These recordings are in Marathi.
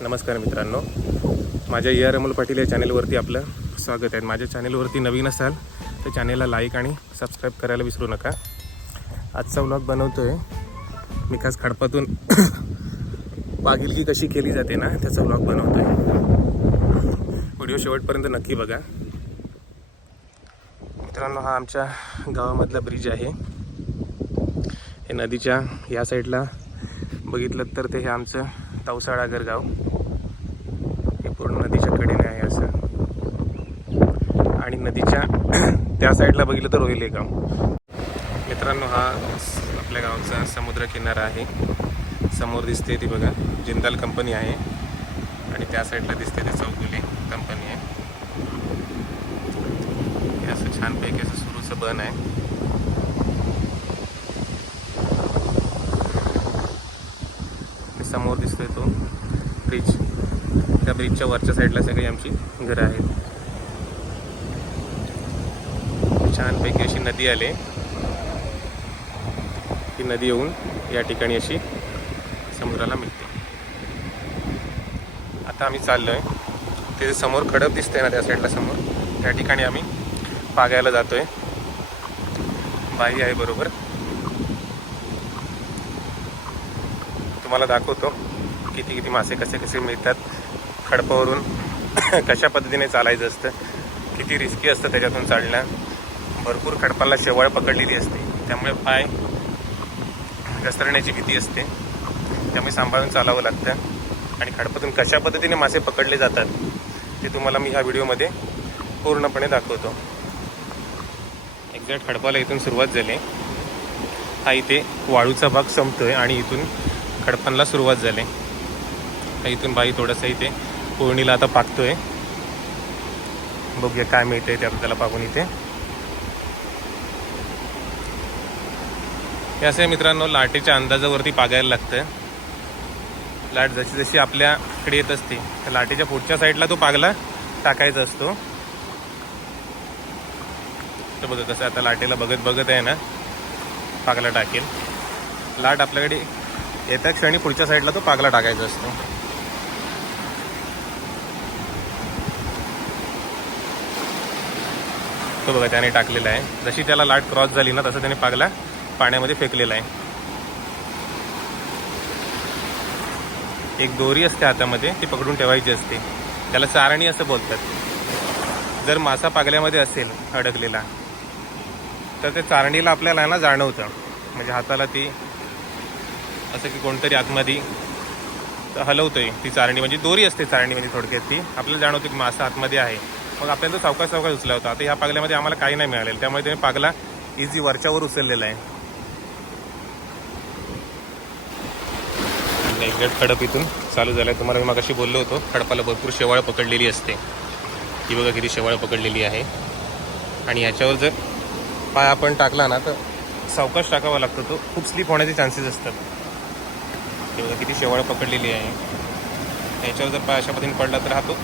नमस्कार मित्रांनो. माझ्या ए आर अमोल पाटील या चॅनेलवरती आपलं स्वागत आहे. माझ्या चॅनेलवरती नवीन असाल तर चॅनेलला लाईक आणि सबस्क्राईब करायला विसरू नका. आजचा व्लॉग बनवतो आहे मी खास खडपातून. बागिलकी कशी केली जाते ना त्याचा व्लॉग बनवतो आहे व्हिडिओ शेवटपर्यंत नक्की बघा. मित्रांनो हा आमच्या गावामधला ब्रिज आहे. हे नदीच्या या साईडला बघितलं तर ते हे आमचं तवसाळागर गाव हे पूर्ण नदीच्या कडेने आहे असं नदीच्या त्या साईडला बघितलं तर रोहिले गाव मित्रांनो हा आपल्या गावचा समुद्र किनारा आहे. समोर दिसते ती बघा जिंदाल कंपनी आहे. आणि त्या साईडला दिसते ती चौगुली कंपनी आहे. हे असं छानपैकी असं सुरूचं बन आहे. समोर दिसतोय तो ब्रिज त्या ब्रिजच्या वरच्या साईडला सगळी आमची घरं आहेत. छानपैकी अशी नदी आली. ती नदी येऊन या ठिकाणी अशी समुद्राला मिळते. आता आम्ही चाललो आहे ते समोर खडक दिसतंय ना त्या साईडला समोर त्या ठिकाणी आम्ही पागायला जातोय. बाई आहे बरोबर. तुम्हाला दाखवतो किती किती मासे कसे कसे मिळतात. खडपावरून कशा पद्धतीने चालायचं असतं. किती रिस्की असतं त्याच्यातून चालणं. भरपूर खडपाला शेवाळ पकडलेली असते. त्यामुळे पाय घसरण्याची भीती असते. त्यामुळे सांभाळून चालावं लागतं. आणि खडपातून कशा पद्धतीने मासे पकडले जातात ते तुम्हाला मी ह्या व्हिडिओमध्ये पूर्णपणे दाखवतो. एक्झॅक्ट खडपाला इथून सुरुवात झाली. हा इथे वाळूचा भाग संपतोय आणि इथून खडपांना सुरुवात झाली. हा इथून बाई थोडंसं इथे पोळणीला आता पाकतोय. बघूया काय मिळतंय ते आपल्याला पाहून इथे. हे असे मित्रांनो लाटेच्या अंदाजावरती पागायला लागतं लाट जशी जशी आपल्याकडे येत असते त्या लाटेच्या पुढच्या साईडला तो पागला टाकायचा असतो. तर बघा कसं आता लाटेला बघत बघत आहे ना पागला टाकेल. लाट आपल्याकडे येत्या क्षणी पुढच्या साईडला तो पागला टाकायचा असतो. तो बघा त्याने टाकलेला आहे. जशी त्याला लाट क्रॉस झाली ना तसं त्याने पागला पाण्यामध्ये फेकलेला आहे. एक दोरी असते हातामध्ये ती पकडून ठेवायची असते. त्याला चारणी असं बोलतात. जर मासा पागल्यामध्ये असेल अडकलेला तर ते चारणीला आपल्याला ना जाणवतं. म्हणजे हाताला ती असं की कोणतरी आतमध्ये हलवतोय ती चारणी. म्हणजे दोरी असते चारणी म्हणजे थोडक्यात ती. आपल्याला जाणवतो की मासा आतमध्ये आहे. मग आपल्याला तो सावकाश सावकाश उचला होता आता ह्या पागल्यामध्ये आम्हाला काही नाही मिळालेलं. त्यामुळे त्याने पागला इझी वरच्यावर उचललेला आहे. एक्झॅक्ट खडप इथून चालू झालं आहे तुम्हाला मी मागाशी बोललो होतो खडपाला भरपूर शेवाळ पकडलेली असते. ही बघा किती शेवाळ पकडलेली आहे. आणि याच्यावर जर पाय आपण टाकला ना तर सावकाश टाकावा लागतो तो. खूप स्लिप होण्याचे चान्सेस असतात. हे बघा किती शेवाळ पकडलेली आहे. याच्यावर जर पाय अशा पद्धतीने पडला तर हा तो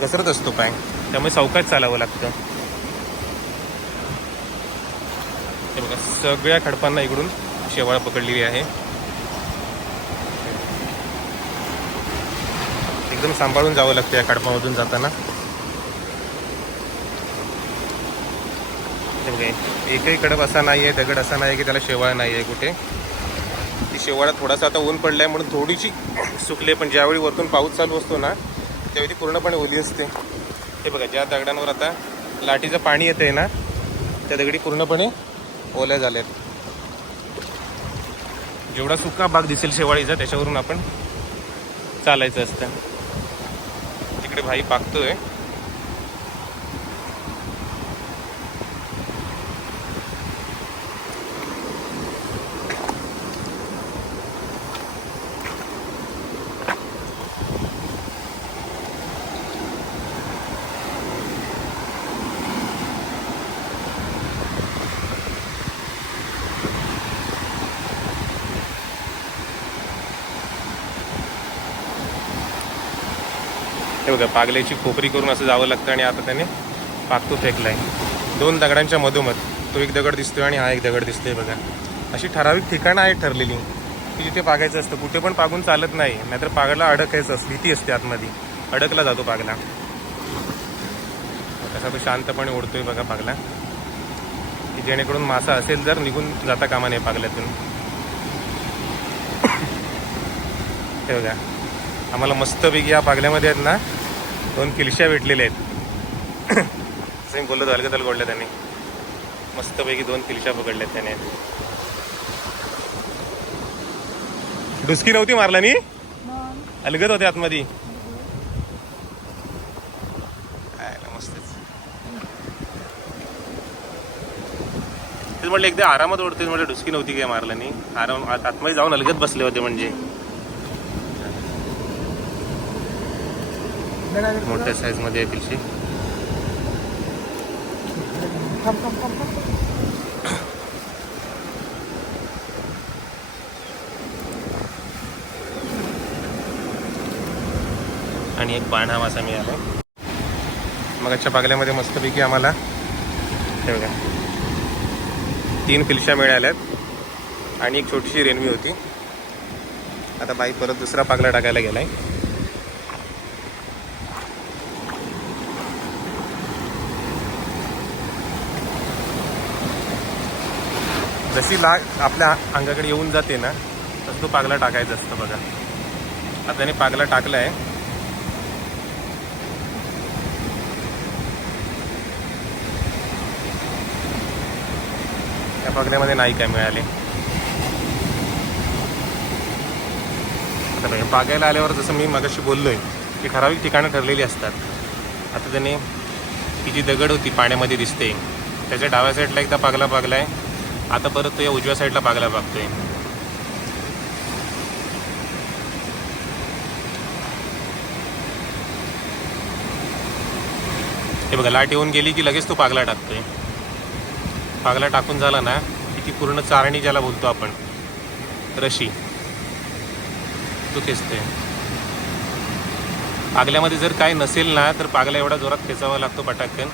घसरत असतो पाय. त्यामुळे सावकाश चालावं लागतं. हे बघा सगळ्या खडपांना इकडून शेवाळ पकडलेली आहे. एकदम सांभाळून जावं लागतं या खडपामधून जाताना. म्हणजे एकही कडप असा नाही आहे दगड असा नाही आहे की त्याला शेवाळ नाही आहे कुठे. ती शेवाळा थोडासा आता ऊन पडलाय म्हणून थोडीशी सुकले पण ज्यावेळी वरतून पाऊस चालू असतो ना त्यावेळी ती पूर्णपणे ओली असते. हे बघा ज्या दगडांवर आता लाटीचं पाणी येतंय ना त्या दगडी पूर्णपणे ओल्या झाल्यात. जेवढा सुका भाग दिसेल शेवाळीचा त्याच्यावरून आपण चालायचं असतं. इकडे भाई पाकतोय. बघा पागल्याची खोपरी करून असं जावं लागतं आणि आता त्याने पाकतो फेकलाय दोन दगडांच्या मधोमध. तो एक दगड दिसतोय आणि हा एक दगड दिसतोय बघा. अशी ठराविक ठिकाणं आहेत ठरलेली. की जिथे पागायचं असतं. कुठे पण पागून चालत नाही. नाहीतर पागला अडकायचं असं भीती असते आतमध्ये. अडकला जातो पागला. तसा तो शांतपणे ओढतोय बघा पागला. की जेणेकरून मासा असेल जर निघून जाता कामा नाही पागल्यातून. हे बघा. आम्हाला मस्तपैकी या पागल्यामध्ये आहेत ना दोन किलशा भेटलेल्या आहेत. असं मी बोललो अलगदल गोडल्या त्यांनी. मस्तपैकी दोन किलशा पकडल्यात त्याने. डुसकी नव्हती मारला नी? अलगत होते आतमध्ये. आयला मस्तच. म्हटलं एकदा आरामात ओढते म्हटलं डुसकी नव्हती काय मारला आराम आतमध्ये जाऊन अलगत बसले होते म्हणजे. मोठ्या साईजमध्ये आहे पिलशी थांब थांब थांब थांब. आणि एक पाणा मासा मिळाला. मगाच्या पागल्यामध्ये मस्तपैकी आम्हाला हे बघा तीन फिलशा मिळाल्यात आणि एक छोटीशी रेनवी होती. आता बाई परत दुसरा पागला टाकायला गेलाय. जशी लाग आपल्या अंगाकडे येऊन जाते ना तसं तो पागला टाकायचा असतं बघा. आता त्याने पागला टाकला आहे त्या पागल्यामध्ये नाही काय मिळाले. आता बघा, पागायला आल्यावर जसं मी मगाशी बोललोय की ठराविक ठिकाणं ठरलेली असतात. आता त्याने ती जी दगड होती पाण्यामध्ये दिसते त्याच्या डाव्या साईडला एकदा पागला पागलाय आता परत तो या उजव्या साईडला पागला पागतोय हे बघा लाट येऊन गेली की लगेच तो पागला टाकतोय. पागला टाकून झाला ना की ती पूर्ण चारणी ज्याला बोलतो आपण रशी. तो खेचतोय. पागल्यामध्ये जर काय नसेल ना तर पागला एवढा जोरात खेचावा लागतो पटाकन.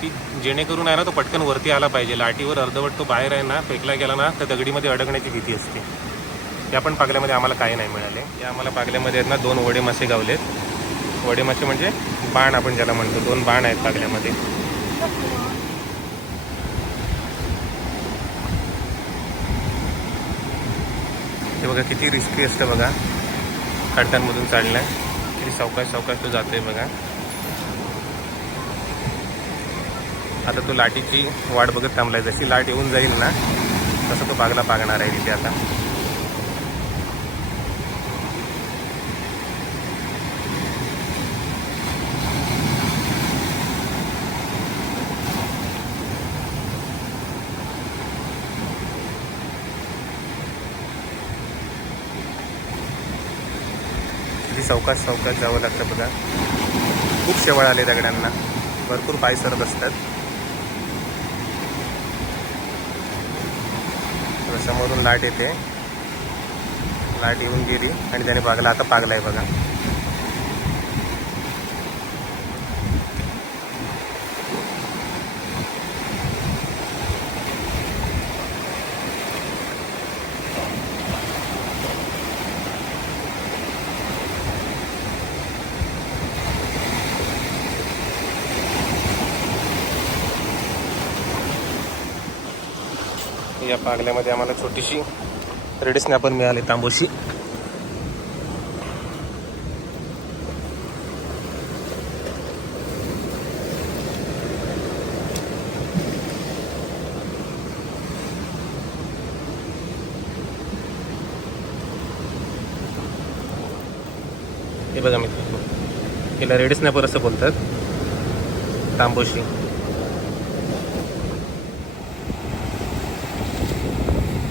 की जेणेकरून आहे ना तो पटकन वरती आला पाहिजे. लाटीवर अर्धवट तो बाहेर आहे ना फेकला गेला ना तर दगडीमध्ये अडकण्याची भीती असते. या पण पागल्यामध्ये आम्हाला काही नाही मिळाले. या आम्हाला पागल्यामध्ये आहेत ना दोन वडे मासे गावलेत. वडे मासे म्हणजे बाण आपण ज्याला म्हणतो. दोन बाण आहेत पागल्यामध्ये. हे बघा किती रिस्की असतं बघा. खड्ड्यांमधून चालणं. किती सावकाश सावकाश तो जातोय बघा. आता तो लाटीची वाट बघत थांबलाय. जशी लाट येऊन जाईल ना तसं तो बागला पागणार आहे तिथे आता. किती सावकाश जावं लागतं बघा. खूप शेवळ आले दगडांना. भरपूर पाय सरत असतात. तर समोरून लाट येते. लाट येऊन गेली आणि त्याने पागला आता पागला आहे बघा. या पागल्यामध्ये आम्हाला छोटीशी रेडी स्नॅपर मिळाली तांबूशी. हे बघा मित्रांनो हिला रेडी स्नॅपर असं बोलतात तांबोशी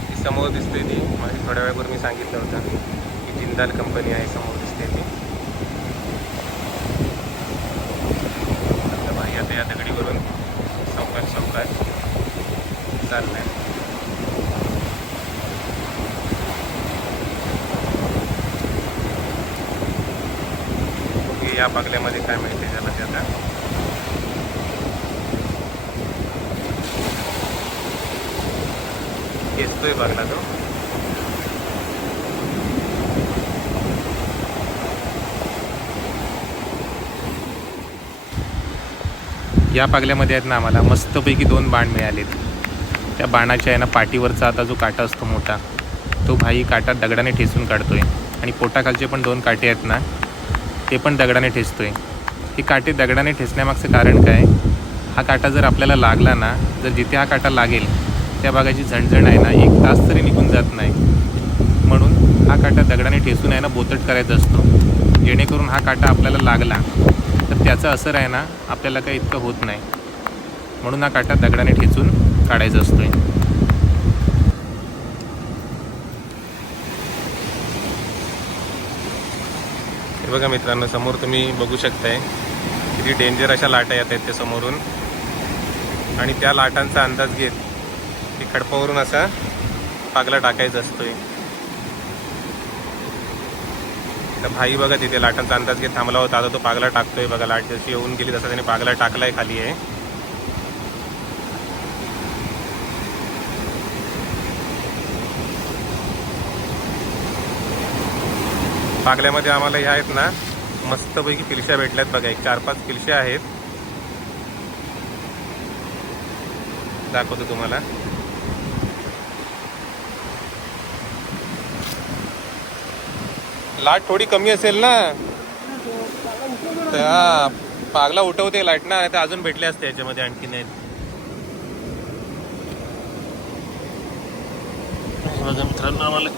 ती समोर दिसते ती. माझी थोड्या वेळापूर्वी मी सांगितलं होतं की जिंदाल कंपनी आहे समोर दिसते ती. आता बाई आता या दगडीवरून सावकार सावकाश चाललंय. बघूया या बागल्यामध्ये काय मिळते विभागला तो हो. या पागल्यामध्ये आहेत ना आम्हाला मस्तपैकी दोन बाण मिळालेत. त्या बाणाच्या आहे ना पाठीवरचा आता जो काटा असतो मोठा तो भाई काटा दगडाने ठेचून काढतोय. आणि पोटाखालचे पण दोन काटे आहेत ना ते पण दगडाने ठेसतोय हे काटे दगडाने ठेचण्यामागचं कारण काय? हा काटा जर आपल्याला लागला ना जर जिथे हा काटा लागेल त्या भागाची झणझण आहे ना एक तास तरी निघून जात नाही. म्हणून हा काटा दगडाने ठेचून आहे ना बोतट करायचा असतो. जेणेकरून हा काटा आपल्याला लागला तर त्याचा असर आहे ना आपल्याला काही इतकं होत नाही. म्हणून हा काटा दगडाने ठेचून काढायचा असतो हे बघा मित्रांनो समोर तुम्ही बघू शकताय किती डेंजर अशा लाटा येत आहेत त्या समोरून. आणि त्या लाटांचा अंदाज घेत की खडपावरून असा पागला टाकायचा असतोय. तर भाई बघा तिथे लाटांचा अंदाज घेत थांबला होता. आता तो पागला टाकतोय बघा. लाट जशी येऊन गेली तसा त्याने पागला टाकलाय खाली आहे. पागल्यामध्ये आम्हाला ह्या आहेत ना मस्तपैकी पिलश्या भेटल्यात बघा. एक चार पाच पिलश्या आहेत. दाखवतो तुम्हाला. लाट थोडी कमी असेल ना? तर हा पागला उठवते लाट ना तर अजून भेटले असते याच्यामध्ये आणखी नाही मित्रांनो आम्हाला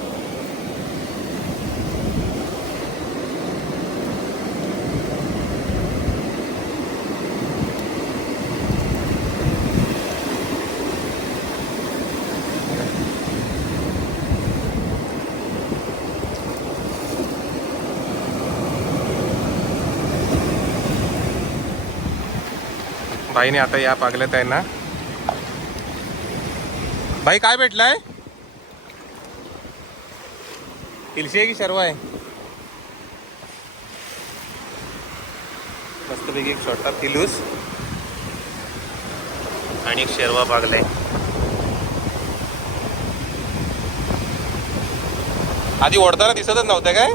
भाईने आता या पागल्यात आहे ना भाई काय भेटलाय? किलशी आहे की सर्व आहे? मस्तपैकी एक छोटा पिलूस आणि एक शेरवा पागलाय. आधी ओढताना दिसतच नव्हतं काय?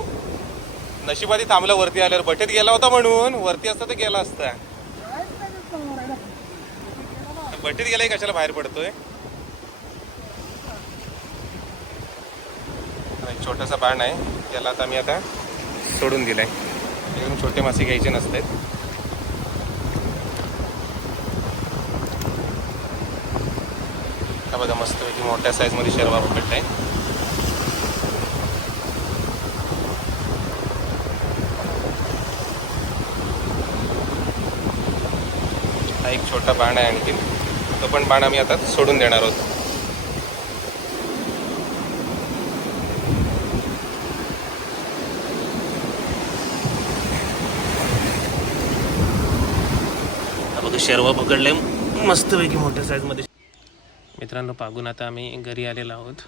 नशिबादी थांबला वरती आल्यावर. बटेत गेला होता म्हणून. वरती असता तर गेला असता. बटीत गेलाय कशाला बाहेर पडतोय? एक छोटासा बाण आहे. त्याला आता मी आता सोडून दिलाय. एकदम छोटे मासे घ्यायचे नसतात. हा बघा मस्तपैकी मोठ्या साईजमध्ये शेरवा पकडलाय. हा एक छोटा बाण आहे आणखी तो पण बाण आम्ही आता सोडून देणार आहोत. शेरवा पकडलाय. मस्तपैकी मोठ्या साईजमध्ये मित्रांनो पागून आता आम्ही घरी आलेलो आहोत.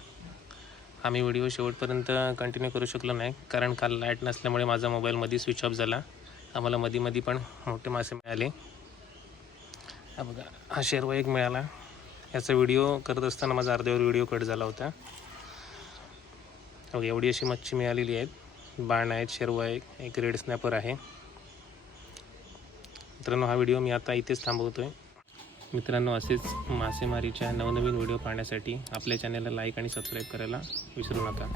आम्ही व्हिडिओ शेवटपर्यंत कंटिन्यू करू शकलो नाही कारण काल लाइट नसल्यामुळे माझा मोबाईल मध्ये स्विच ऑफ झाला. आम्हाला मध्ये मध्ये पण मोठे मासे मिळाले. हा बघा हा शेरवा एक मिळाला. याचा व्हिडिओ करत असताना माझा अर्ध्यावर व्हिडिओ कट झाला होता. बघा एवढी अशी मच्छी मिळालेली आहेत. बाण आहेत शेरवा एक एक रेड स्नॅपर आहे. मित्रांनो हा व्हिडिओ मी आता इथेच थांबवतो आहे मित्रांनो असेच मासेमारीच्या नवनवीन व्हिडिओ पाहण्यासाठी आपल्या चॅनलला लाईक आणि सबस्क्राईब करायला विसरू नका.